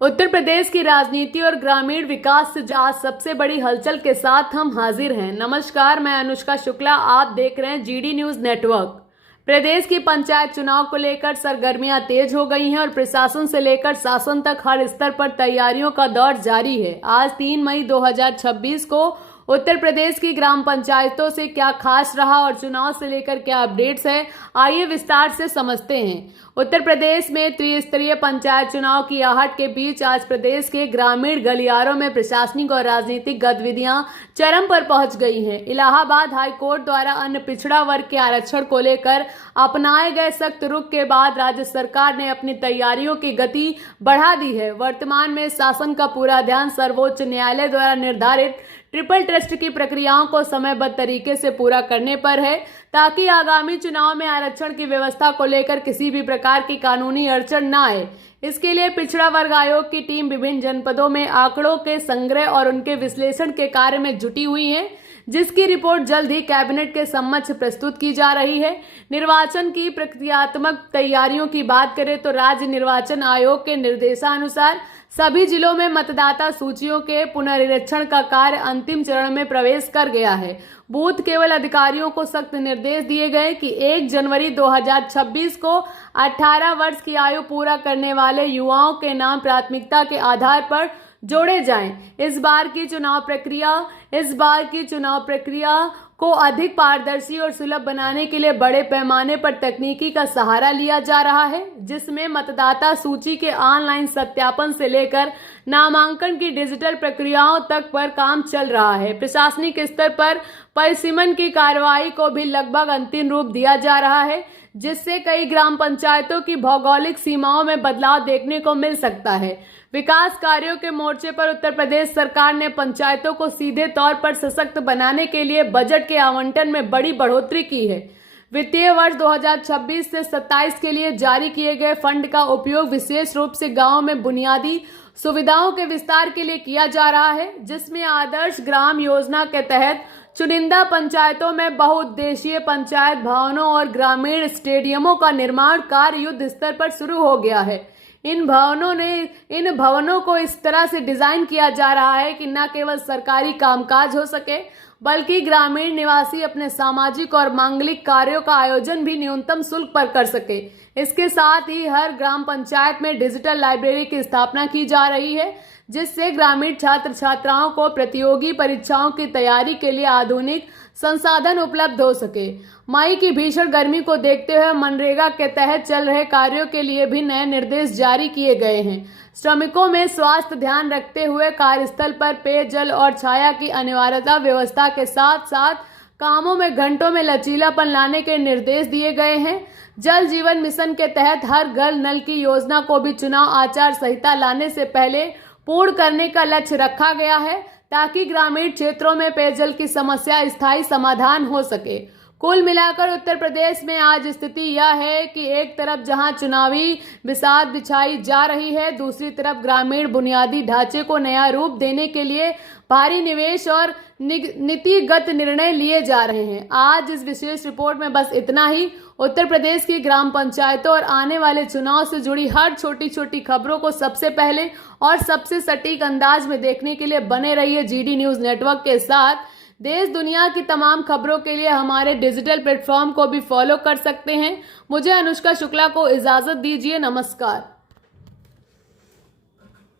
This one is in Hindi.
उत्तर प्रदेश की राजनीति और ग्रामीण विकास से आज सबसे बड़ी हलचल के साथ हम हाजिर हैं। नमस्कार, मैं अनुष्का शुक्ला, आप देख रहे हैं जीडी न्यूज नेटवर्क। प्रदेश की पंचायत चुनाव को लेकर सरगर्मियां तेज हो गई हैं और प्रशासन से लेकर शासन तक हर स्तर पर तैयारियों का दौर जारी है। आज 3 मई 2026 को उत्तर प्रदेश की ग्राम पंचायतों से क्या खास रहा और चुनाव से लेकर क्या अपडेट्स है, आइए विस्तार से समझते हैं। उत्तर प्रदेश में त्रिस्तरीय पंचायत चुनाव की आहट के बीच आज प्रदेश के ग्रामीण गलियारों में प्रशासनिक और राजनीतिक गतिविधियां चरम पर पहुंच गई हैं। इलाहाबाद हाई कोर्ट द्वारा अन्य पिछड़ा वर्ग के आरक्षण को लेकर अपनाए गए सख्त रुख के बाद राज्य सरकार ने अपनी तैयारियों की गति बढ़ा दी है। वर्तमान में शासन का पूरा ध्यान सर्वोच्च न्यायालय द्वारा निर्धारित ट्रिपल टेस्ट की प्रक्रियाओं को समयबद्ध तरीके से पूरा करने पर है, ताकि आगामी चुनाव में आरक्षण की व्यवस्था को लेकर किसी भी प्रकार की कानूनी अड़चन न आए। इसके लिए पिछड़ा वर्ग आयोग की टीम विभिन्न जनपदों में आंकड़ों के संग्रह और उनके विश्लेषण के कार्य में जुटी हुई है, जिसकी रिपोर्ट जल्द ही कैबिनेट के समक्ष प्रस्तुत की जा रही है। निर्वाचन की प्रक्रियात्मक तैयारियों की बात करें तो राज्य निर्वाचन आयोग के निर्देशानुसार सभी जिलों में मतदाता सूचियों के पुनरीक्षण का कार्य अंतिम चरण में प्रवेश कर गया है। बूथ केवल अधिकारियों को सख्त निर्देश दिए गए कि 1 जनवरी 2026 को 18 वर्ष की आयु पूरा करने वाले युवाओं के नाम प्राथमिकता के आधार पर जोड़े जाएं। इस बार की चुनाव प्रक्रिया को अधिक पारदर्शी और सुलभ बनाने के लिए बड़े पैमाने पर तकनीकी का सहारा लिया जा रहा है, जिसमें मतदाता सूची के ऑनलाइन सत्यापन से लेकर नामांकन की डिजिटल प्रक्रियाओं तक पर काम चल रहा है। प्रशासनिक स्तर पर परिसीमन की कार्रवाई को भी लगभग अंतिम रूप दिया जा रहा है, जिससे कई ग्राम पंचायतों की भौगोलिक सीमाओं में बदलाव देखने को मिल सकता है। विकास कार्यों के मोर्चे पर उत्तर प्रदेश सरकार ने पंचायतों को सीधे तौर पर सशक्त बनाने के लिए बजट के आवंटन में बड़ी बढ़ोतरी की है। वित्तीय वर्ष 2026 से 27 के लिए जारी किए गए फंड का उपयोग विशेष रूप से गांवों में बुनियादी सुविधाओं के विस्तार के लिए किया जा रहा है, जिसमें आदर्श ग्राम योजना के तहत चुनिंदा पंचायतों में बहुउद्देशीय पंचायत भवनों और ग्रामीण स्टेडियमों का निर्माण कार्य युद्ध स्तर पर शुरू हो गया है। इन भवनों को इस तरह से डिजाइन किया जा रहा है कि न केवल सरकारी कामकाज हो सके, बल्कि ग्रामीण निवासी अपने सामाजिक और मांगलिक कार्यों का आयोजन भी न्यूनतम शुल्क पर कर सके। इसके साथ ही हर ग्राम पंचायत में डिजिटल लाइब्रेरी की स्थापना की जा रही है, जिससे ग्रामीण छात्र छात्राओं को प्रतियोगी परीक्षाओं की तैयारी के लिए आधुनिक संसाधन उपलब्ध हो सके। मई की भीषण गर्मी को देखते हुए मनरेगा के तहत चल रहे कार्यों के लिए भी नए निर्देश जारी किए गए हैं। श्रमिकों में स्वास्थ्य ध्यान रखते हुए कार्यस्थल पर पेयजल और छाया की अनिवार्यता व्यवस्था के साथ साथ कामों में घंटों में लचीलापन लाने के निर्देश दिए गए हैं। जल जीवन मिशन के तहत हर घर नल की योजना को भी चुनाव आचार संहिता लाने से पहले पूर्ण करने का लक्ष्य रखा गया है, ताकि ग्रामीण क्षेत्रों में पेयजल की समस्या स्थायी समाधान हो सके। कुल मिलाकर उत्तर प्रदेश में आज स्थिति यह है कि एक तरफ जहां चुनावी बिसात बिछाई जा रही है, दूसरी तरफ ग्रामीण बुनियादी ढांचे को नया रूप देने के लिए भारी निवेश और नीतिगत निर्णय लिए जा रहे हैं। आज इस विशेष रिपोर्ट में बस इतना ही। उत्तर प्रदेश की ग्राम पंचायतों और आने वाले चुनाव से जुड़ी हर छोटी छोटी खबरों को सबसे पहले और सबसे सटीक अंदाज में देखने के लिए बने रहिए जीडी न्यूज नेटवर्क के साथ। देश दुनिया की तमाम खबरों के लिए हमारे डिजिटल प्लेटफॉर्म को भी फॉलो कर सकते हैं। मुझे अनुष्का शुक्ला को इजाजत दीजिए। नमस्कार।